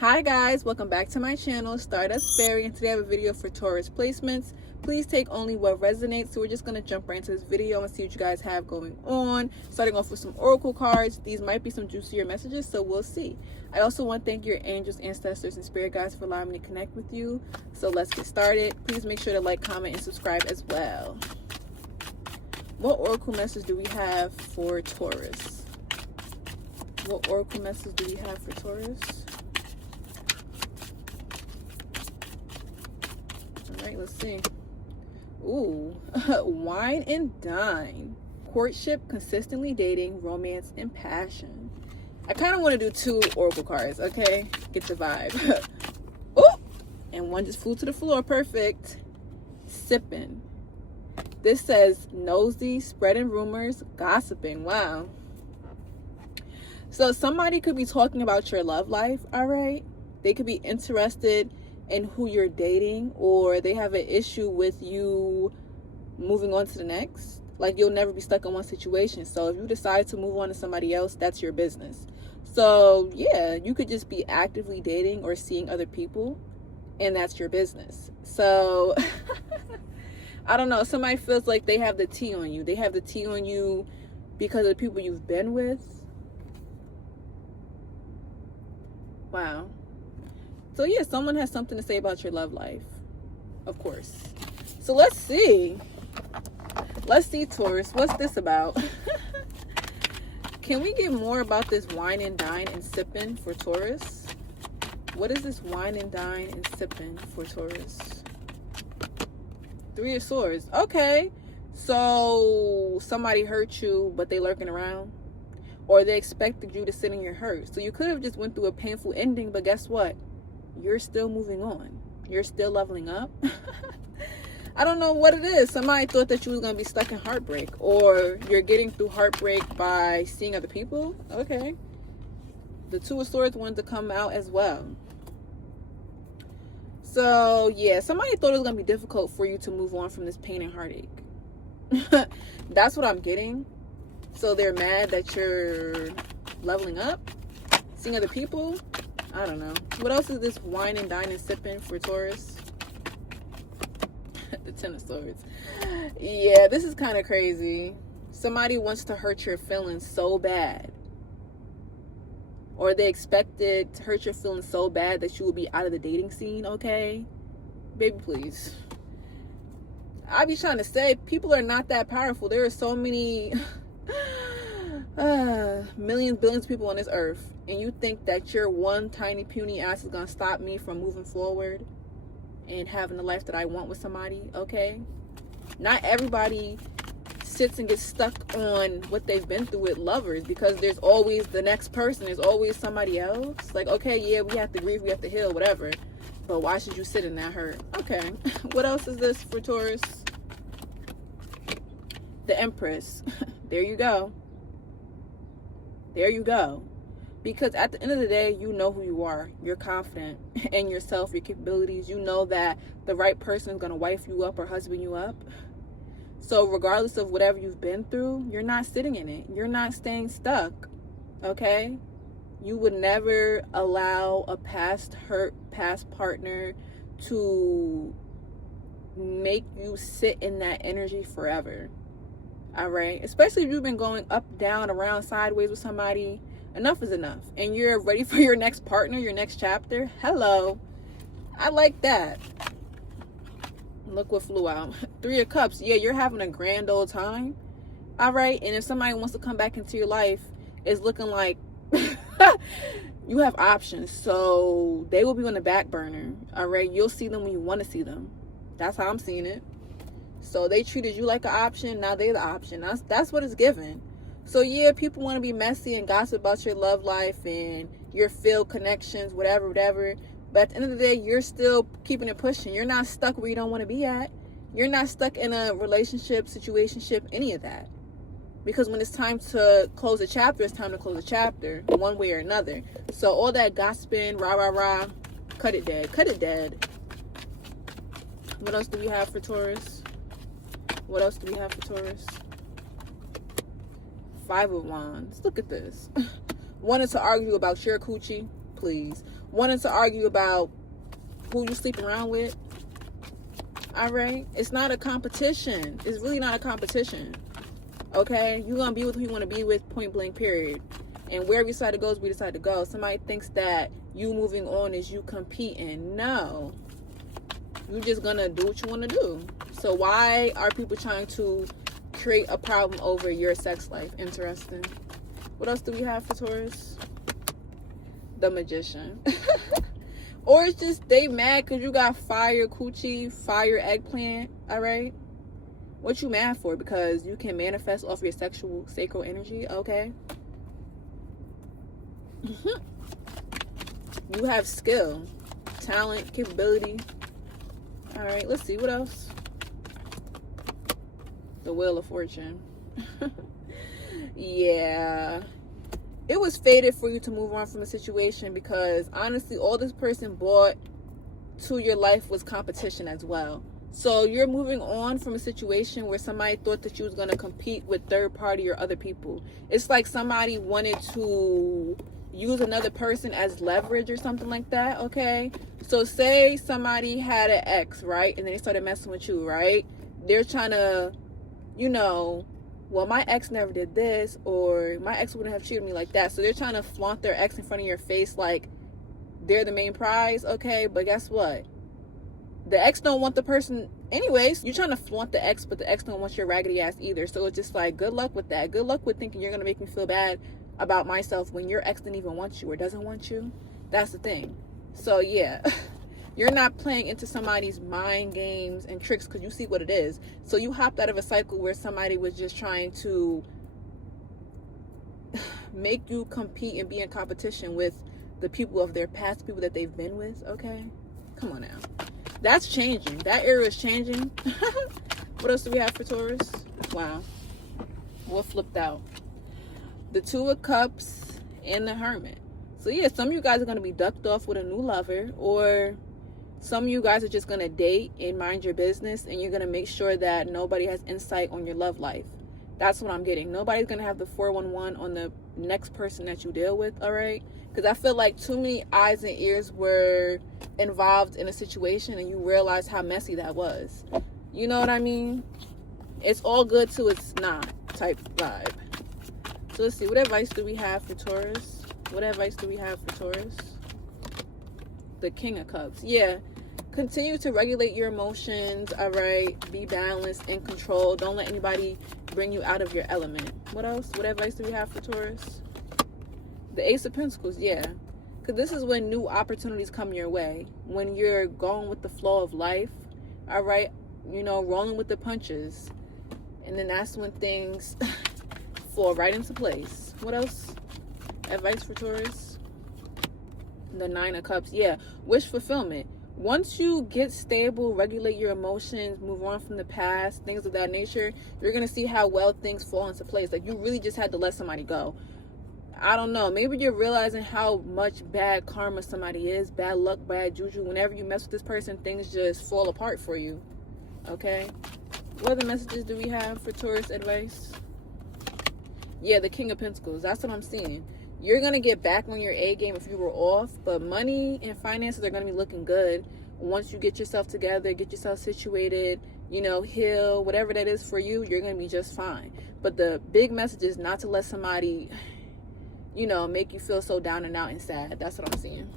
Hi guys, welcome back to my channel, Stardust Fairy, and today I have a video for Taurus placements. Please take only what resonates. So we're just going to jump right into this video and see what you guys have going on. Starting off with some oracle cards. These might be some juicier messages, so we'll see. I also want to thank your angels, ancestors, and spirit guides for allowing me to connect with you. So let's get started. Please make sure to like, comment, and subscribe as well. What oracle message do we have for Taurus? What oracle message do we have for Taurus? Alright, let's see. Ooh, wine and dine. Courtship, consistently dating, romance, and passion. I kind of want to do two oracle cards, okay? Get the vibe. Ooh! And one just flew to the floor. Perfect. Sipping. This says nosy, spreading rumors, gossiping. Wow. So somebody could be talking about your love life, alright? They could be interested in who you're dating, or they have an issue with you moving on to the next. Like, you'll never be stuck in one situation. So if you decide to move on to somebody else, that's your business. So yeah, you could just be actively dating or seeing other people, and that's your business. So I don't know, somebody feels like they have the tea on you. They have the tea on you because of the people you've been with. Wow. So yeah, someone has something to say about your love life, of course. So let's see. Let's see, Taurus. What's this about? Can we get more about this wine and dine and sipping for Taurus? What is this wine and dine and sipping for Taurus? Three of Swords. Okay. So somebody hurt you, but they lurking around. Or they expected you to sit in your hurt. So you could have just went through a painful ending, but guess what? You're still moving on. You're still leveling up. I don't know what it is. Somebody thought that you was going to be stuck in heartbreak, or you're getting through heartbreak by seeing other people. Okay. The Two of Swords wanted to come out as well. So yeah, somebody thought it was going to be difficult for you to move on from this pain and heartache. That's what I'm getting. So they're mad that you're leveling up, seeing other people. I don't know. What else is this wine and dine and sipping for Taurus? The Ten of Swords. Yeah, this is kind of crazy. Somebody wants to hurt your feelings so bad. Or they expected to hurt your feelings so bad that you will be out of the dating scene, okay? Baby, please. I be trying to say, people are not that powerful. There are so many millions, billions of people on this earth, and you think that your one tiny puny ass is gonna stop me from moving forward and having the life that I want with somebody? Okay, not everybody sits and gets stuck on what they've been through with lovers, because there's always the next person. There's always somebody else. Like, okay, yeah, we have to grieve, we have to heal, whatever, but why should you sit in that hurt? Okay. What else is this for Taurus? The Empress. There you go. There you go. Because at the end of the day, you know who you are. You're confident in yourself, your capabilities. You know that the right person is going to wife you up or husband you up. So regardless of whatever you've been through, you're not sitting in it. You're not staying stuck. Okay? You would never allow a past hurt, past partner to make you sit in that energy forever. All right? Especially if you've been going up, down, around, sideways with somebody. Enough is enough. And you're ready for your next partner, your next chapter. Hello. I like that. Look what flew out. Three of Cups. Yeah, you're having a grand old time. All right. And if somebody wants to come back into your life, it's looking like you have options. So they will be on the back burner. All right. You'll see them when you want to see them. That's how I'm seeing it. So they treated you like an option. Now they're the option. That's what it's given. So yeah, people want to be messy and gossip about your love life and your field connections, whatever. But at the end of the day, you're still keeping it pushing. You're not stuck where you don't want to be at. You're not stuck in a relationship, situationship, any of that. Because when it's time to close a chapter, it's time to close a chapter, one way or another. So all that gossiping, rah, cut it dead. Cut it dead. What else do we have for Taurus? What else do we have for Taurus? Five of Wands. Look at this. Wanted to argue about your coochie? Please. wanting to argue about who you sleep around with. All right? It's not a competition. It's really not a competition. Okay? You're going to be with who you want to be with, point blank, period. And wherever you decide to go is where you decide to go. Somebody thinks that you moving on is you competing. No. You're just going to do what you want to do. So why are people trying to create a problem over your sex life? Interesting. What else do we have for Taurus? The Magician. Or it's just they mad because you got fire coochie, fire eggplant. All right? What you mad for? Because you can manifest off your sexual sacral energy. Okay? You have skill, talent, capability. All right, let's see what else. The Wheel of Fortune. Yeah, it was fated for you to move on from a situation because honestly, all this person brought to your life was competition as well. So you're moving on from a situation where somebody thought that you was going to compete with third party or other people. It's like somebody wanted to use another person as leverage or something like that. Okay, so say somebody had an ex, right, and then they started messing with you, right? They're trying to, well, my ex never did this, or my ex wouldn't have treated me like that. So they're trying to flaunt their ex in front of your face like they're the main prize. Okay, but guess what? The ex don't want the person anyways. You're trying to flaunt the ex, but the ex don't want your raggedy ass either. So it's just like, good luck with that. Good luck with thinking you're gonna make me feel bad about myself when your ex didn't even want you or doesn't want you. That's the thing. So yeah, you're not playing into somebody's mind games and tricks because you see what it is. So you hopped out of a cycle where somebody was just trying to make you compete and be in competition with the people of their past, people that they've been with. Okay, come on now. That's changing. That era is changing. What else do we have for Taurus? Wow, what flipped out? The Two of Cups and the Hermit. So yeah, some of you guys are going to be ducked off with a new lover, or some of you guys are just going to date and mind your business, and you're going to make sure that nobody has insight on your love life. That's what I'm getting. Nobody's going to have the 411 on the next person that you deal with, all right? Because I feel like too many eyes and ears were involved in a situation and you realize how messy that was. You know what I mean? It's all good till it's not type vibe. So let's see. What advice do we have for Taurus? What advice do we have for Taurus? The King of Cups. Yeah. Continue to regulate your emotions, all right? Be balanced and control. Don't let anybody bring you out of your element. What else? What advice do we have for Taurus? The Ace of Pentacles, yeah. Because this is when new opportunities come your way. When you're going with the flow of life, all right? Rolling with the punches. And then that's when things fall right into place. What else? Advice for Taurus? The Nine of Cups, yeah. Wish fulfillment. Once you get stable, regulate your emotions, move on from the past, things of that nature, you're going to see how well things fall into place. Like, you really just had to let somebody go. I don't know. Maybe you're realizing how much bad karma somebody is, bad luck, bad juju. Whenever you mess with this person, things just fall apart for you. Okay? What other messages do we have for Taurus advice? Yeah, the King of Pentacles. That's what I'm seeing. You're going to get back on your A game if you were off, but money and finances are going to be looking good once you get yourself together, get yourself situated, heal, whatever that is for you, you're going to be just fine. But the big message is not to let somebody, make you feel so down and out and sad. That's what I'm seeing.